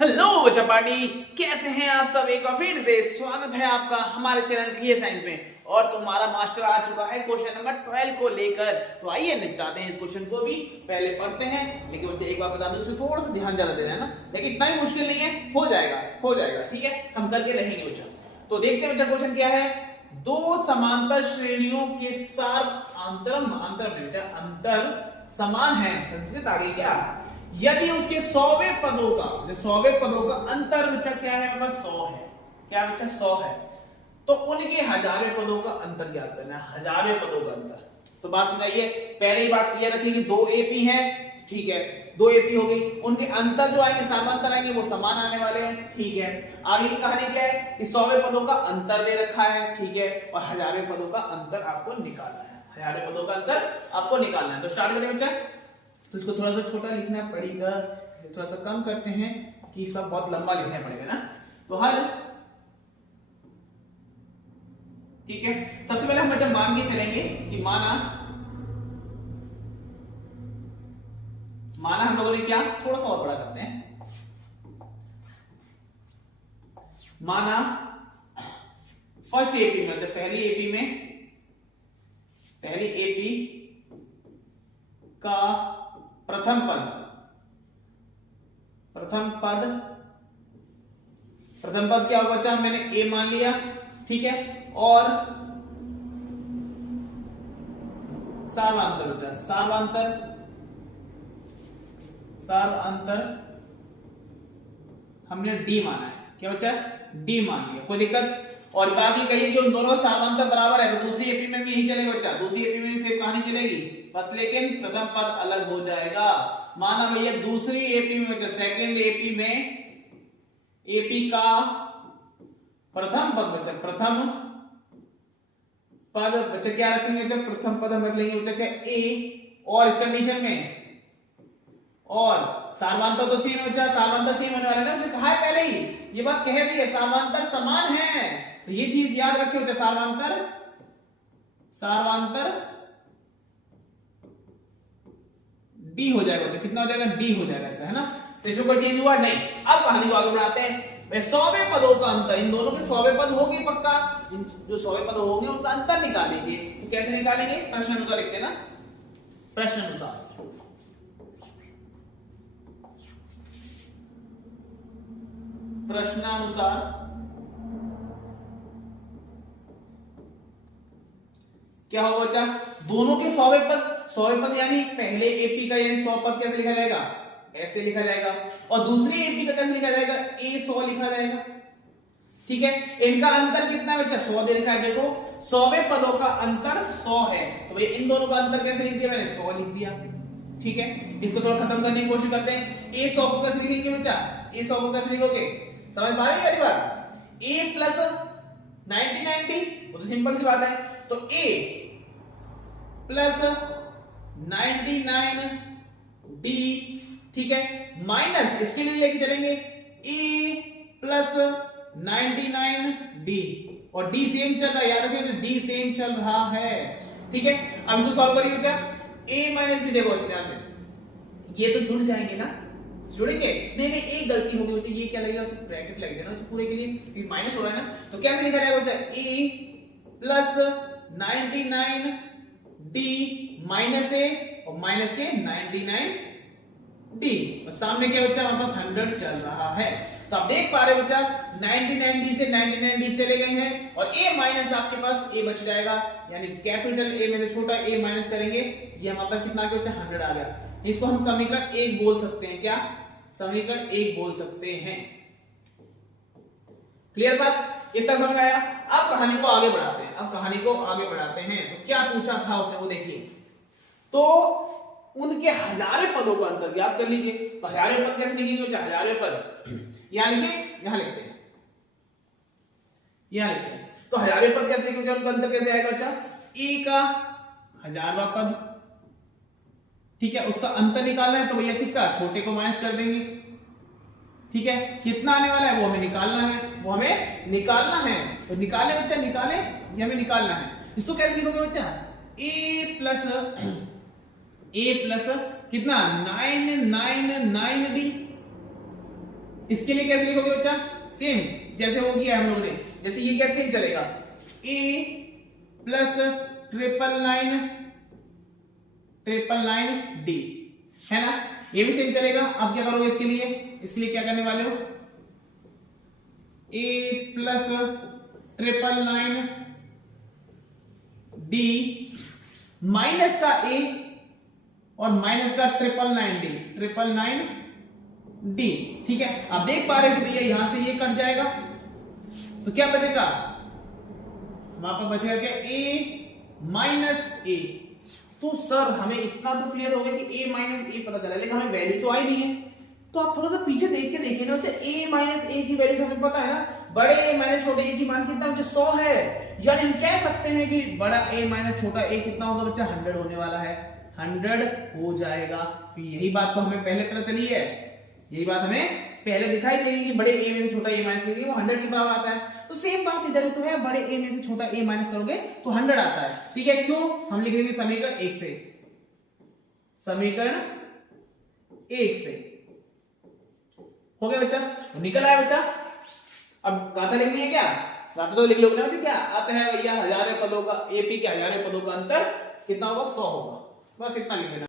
Hello बच्चा party, कैसे हैं आप सब। एक बार फिर से स्वागत है आपका हमारे चैनल क्लियर साइंस में। और तुम्हारा मास्टर आ चुका है क्वेश्चन नंबर 12 को लेकर। तो आइए निपटाते हैं इस क्वेश्चन को भी। पहले पढ़ते हैं, लेकिन बच्चे एक बार बता दो, इसमें थोड़ा सा ध्यान ज्यादा देना है ना, लेकिन इतना भी मुश्किल नहीं है, हो जाएगा ठीक है, हम करके रहेंगे बच्चा। तो देखते हैं बच्चा क्वेश्चन क्या है। दो समांतर श्रेणियों के साथ अंतर समान है। संस्कृत आ गई क्या। यदि उसके 100वें पदों का अंतर बच्चा क्या है, हमारे 100 है। क्या बच्चा 100 है, तो उनके 1000वें पदों का अंतर ज्ञात करना है। 1000वें पदों का अंतर। तो बात समझाइए, पहले ही बात क्लियर रखिए कि 2 एपी है, ठीक है, 2 एपी हो गई, उनके अंतर जो आएंगे, समांतर आएंगे, वो समान आने वाले हैं, ठीक है। आगे की कहानी क्या है कि 100वें पदों का अंतर दे रखा है, ठीक है, और 1000वें पदों का अंतर आपको निकालना है। 1000वें पदों का अंतर आपको निकालना है। तो स्टार्ट करें बच्चा। तो इसको थोड़ा सा छोटा लिखना पड़ेगा, इसे थोड़ा सा कम करते हैं कि इस बार बहुत लंबा लिखना पड़ेगा ना। तो हल, ठीक है। सबसे पहले हम बच्चा मान के चलेंगे कि माना हम लोगों ने क्या, थोड़ा सा और बड़ा करते हैं। माना फर्स्ट एपी में, जब पहली एपी का प्रथम पद क्या होगा बच्चा, मैंने ए मान लिया, ठीक है, और सार्वांतर बच्चा, सार्वांतर हमने डी माना है। क्या बच्चा, डी मान लिया, कोई दिक्कत। और बात ये कही कि उन दोनों सार्वांतर बराबर है, तो दूसरी एपी में भी यही चलेगा बच्चा, दूसरी एपी में भी सेम कहानी चलेगी, बस लेकिन प्रथम पद अलग हो जाएगा। माना भैया दूसरी एपी में बच्चा, सेकंड एपी में एपी का प्रथम पद बच्चा, प्रथम पद बच्चा क्या रखेंगे बच्चा, प्रथम पद हम रख लेंगे बच्चा क्या, ए। और इस कंडीशन में, और सार्वांतर तो सेम बच्चा, सार्वांतर सेम होने वाला है ना, उसने कहा है पहले ही, ये बात कह दी है, सार्वांतर समान है। तो ये चीज याद रखिए बच्चा, सार्वांतर डी हो जाएगा बच्चा, कितना हो जाएगा, डी हो जाएगा इसका, है ना। तो इसमें कोई चेंज हुआ नहीं। अब कहानी को आगे बढ़ाते हैं। 100वें पदों का अंतर, इन दोनों के 100वें पद होंगे पक्का, जो 100वें पद होंगे उनका अंतर निकाल लीजिए। तो कैसे निकालेंगे, प्रश्न अनुसार लिखते हैं ना, प्रश्न अनुसार। प्रश्नानुसार क्या होगा बच्चा, दोनों के 100वें पद यानी पहले एपी का यानी 100 पद कैसे लिखा जाएगा, ऐसे लिखा जाएगा, और दूसरी एपी का कैसे लिखा जाएगा, ए 100 लिखा जाएगा, ठीक है। इनका अंतर कितना है बच्चा, 100 दे रखा है, देखो 100वें पदों का अंतर 100 है, तो भैया इन दोनों का अंतर कैसे लिख दिया मैंने, 100 लिख दिया, ठीक है। इसको थोड़ा खत्म करने की कोशिश करते हैं। ए 100 को कैसे लिखेंगे बच्चा, ए 100 को कैसे लिखोगे, समझ पा रहे हैं मेरी बात। a प्लस 90 वो तो सिंपल सी बात है, तो a प्लस 99 d, ठीक है, माइनस इसके लिए लेके चलेंगे a प्लस 99 d, और d सेम चल रहा है, याद रखिए d सेम चल रहा है, ठीक है। अब इसको सॉल्व करिए बच्चा, a माइनस b, देखो ध्यान से, ये तो जुड़ जाएंगे ना, जुड़ेंगे, नहीं एक गलती हो गई बच्चे, ये क्या लगेगा बच्चे, ब्रैकेट लग गया ना पूरे के लिए, माइनस हो रहा है ना, तो कैसे लिखा जाएगा बच्चा, a plus 99 d minus a और माइनस के 99 d, और सामने क्या बच्चा, हमारे पास 100 चल रहा है। तो आप देख पा रहे बच्चा 99 d से 99 d चले गए हैं, और a माइनस आपके पास a बच जाएगा, यानी कैपिटल A में से छोटा a माइनस करेंगे, ये हमारे पास कितना आ गया बच्चा, 100 आ गया। इसको हम समीकरण 1 बोल सकते हैं, क्या, समीकरण 1 बोल सकते हैं। क्लियर बात, इतना समझ आया। अब कहानी को आगे बढ़ाते हैं, तो क्या पूछा था उसने वो देखिए। तो उनके 1000वें पदों का अंतर याद कर लीजिए। तो 1000वें पद कैसे लिखेंगे बच्चा, 1000वें पद यहां लिखिए, यहां लिखते हैं, यहां लिखते हैं। तो 1000वें पद कैसे लिखेंगे, उनका अंतर कैसे आएगा बच्चा, ए का 1000वां पद, ठीक है, उसका अंतर निकालना है, तो भैया किसका, छोटे को माइनस कर देंगे, ठीक है। कितना आने वाला है वो हमें निकालना है, तो निकाले बच्चा, निकाले, ये हमें निकालना है। इसको कैसे लिखोगे बच्चा, a प्लस कितना 999d, इसके लिए कैसे लिखोगे बच्चा? सेम जैसे वो किया हम लोगों ने, जैसे ये क्या सेम चलेगा, a प्लस 999 d है ना, ये भी सेम चलेगा। अब क्या करोगे इसके लिए? इसके लिए क्या करने वाले हो? a प्लस 999 d माइनस का a और माइनस का 999 d। ठीक है, अब देख पा रहे हो कि भैया यहां से ये कट जाएगा तो क्या बचेगा? वहां पर बचेगा क्या? a minus a। तो सर हमें इतना तो क्लियर हो गया कि a माइनस a पता चला, लेकिन हमें वैल्यू तो आई नहीं है। तो आप थोड़ा सा पीछे देख के देखिए ना बच्चा, a माइनस a की वैल्यू हमें पता है ना, बड़े a माइनस छोटे a की मान कितना बच्चा? 100 है। यानी हम कह सकते हैं कि बड़ा a माइनस छोटा a कितना होगा बच्चा? 100 होने वाला है, 100 हो जाएगा। तो यही बात तो हमें पहले पता चली है, यही बात हमें पहले दिखाई देगी कि बड़े a में से छोटा a माइनस करेंगे वो 100 के बराबर आता है। तो सेम बात इधर भी तो है, बड़े a में से छोटा a माइनस करोगे तो 100 आता है। ठीक है, क्यों? हम लिख देंगे समीकरण 1 से, समीकरण 1 से हो गया बच्चा, तो निकल आया बच्चा। अब गाथा लिखनी है क्या? गाथा तो लिख लोगे ना बच्चा। क्या आता है भैया? हजारों पदों का, एपी के हजारों पदों का अंतर कितना होगा? 100 होगा। बस इतना लिख लेना।